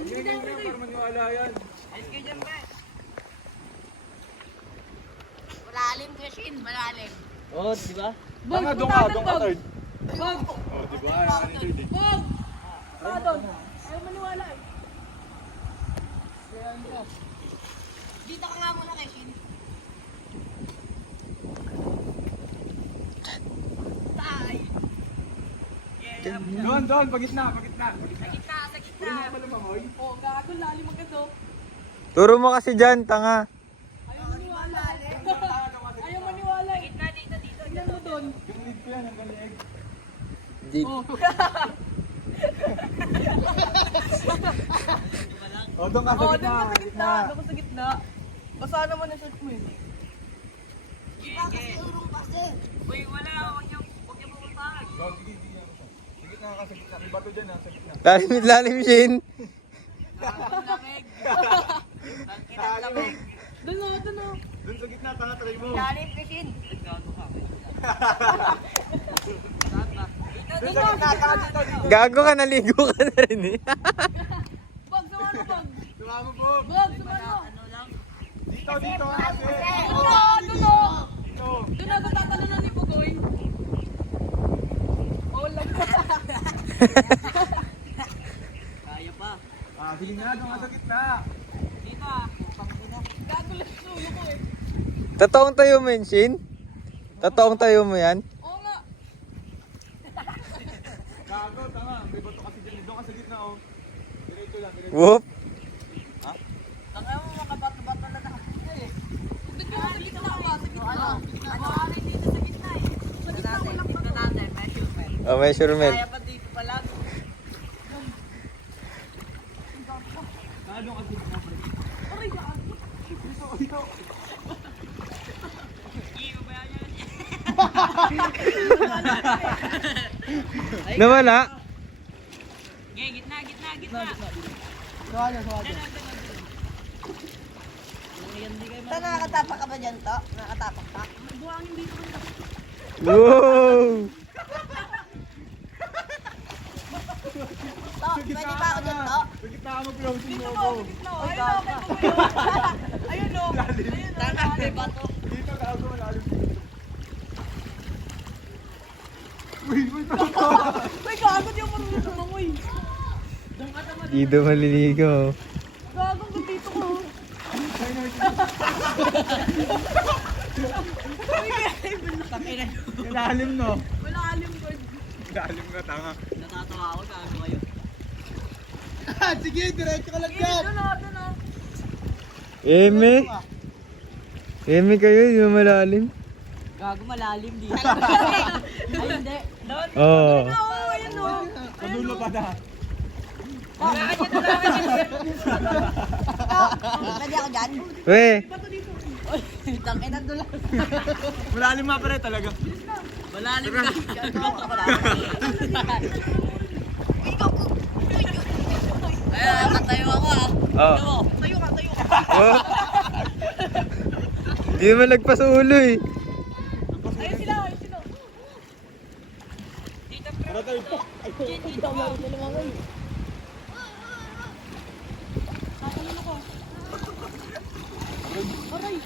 Hindi na para maniwala yan. Ayos kayo dyan, ba? Malalim, Kuya Shin, malalim. Oo, di ba? Tanga, doon ka, third. Bog! Oh, di ba? Ayaw ni third eh. Bog! Saka doon. Ayaw maniwala eh. Dito ka nga muna, Kuya Shin. Tay! Doon, pagitna. Sa gitna. Wala pala mahoy. Oh, gago, lalim ang gando. Turo mo kasi dyan, tanga. Ayaw maniwala. Ayaw maniwala eh. Gitna, dito. Tignan mo doon. Yung lead ko yan, ang galing. Jeep. Oh, doon ka sa Oh, gitna. doon ka sa gitna. Doon ka sa gitna. Basa naman ang shirt mo eh. Uy, wala, huwag niyo pupuntahan. Oh, sige. Sa gitna ka, sa gitna. May bato dyan ha, sa gitna. Lalim, Shin. Lamig. Lamig. Doon o, doon o. Doon sa gitna, tanga, try mo. Lalim, Kuya Shin. Doon sa gitna, tanga dito. Gago ka, naligo ka na rin eh. Bog, sumano, bog. Sumama po. Bog, sumano. Ano lang? Dito, kasi. Doon o, doon o. Dito. Doon na, tatatalunan ni Bugoy. Oh, lang. Kaya pa. Ah, sige nga, doon ka sa gitna. Dito Gago lang sulo ko eh. Totoong tayo mo yun, Shin? Totoong tayo mo yan? Oo nga. Gago, tanga. May bato kasi dyan. Doon ka sa gitna, oh. Diretso lang, diretso. Whoop. Tanga mo, makabato-bato na nakapunta eh. Doon ka sa gitna ba? Sa gitna. Ano dito sa gitna eh. Ito natin, measurement. Oh, measurement. Kaya pa dito pa lang. Tanga, doon ka sa gitna. Aray, gago. Dito. Nawala? Okay, gitna. Nakakatapak ka ba dyan to? Nakakatapak ka? Buhangin dito. Wow! To, pwede ba ako dyan to? Sa gitna ka mag-closing mo Dito ako. mo, sa gitna. Ayun o, kay Bugoy. Ayun o. Ayun o. Tanga, may bato. Dito, gago, malalim dito. Uy, toto. Uy, gago, di ako marunong tumangoy. Dito maliligo. Gago, kung dito ko. Malalim, no? Wala alim ko. Malalim ka, tanga. Natatawa ako, gago kayo. Sige, diretso ka lang Doon o, doon o. Eme? Eme kayo, di ba malalim? Gago malalim dito. Ay, hindi. Doon. Oo. Oo, ayun o. Panulo pa na. Pwede ako dyan? We, Tangin na doon. Malalim nga pare talaga. Malalim ka. Ay, nakatayo ako ah. oh. Tayo ka, tayo ka. Oh. Di naman lagpas ulo eh. Ayun sila, ayun sila. Tara tayo. Dito mo. Tatalon ako. Aray.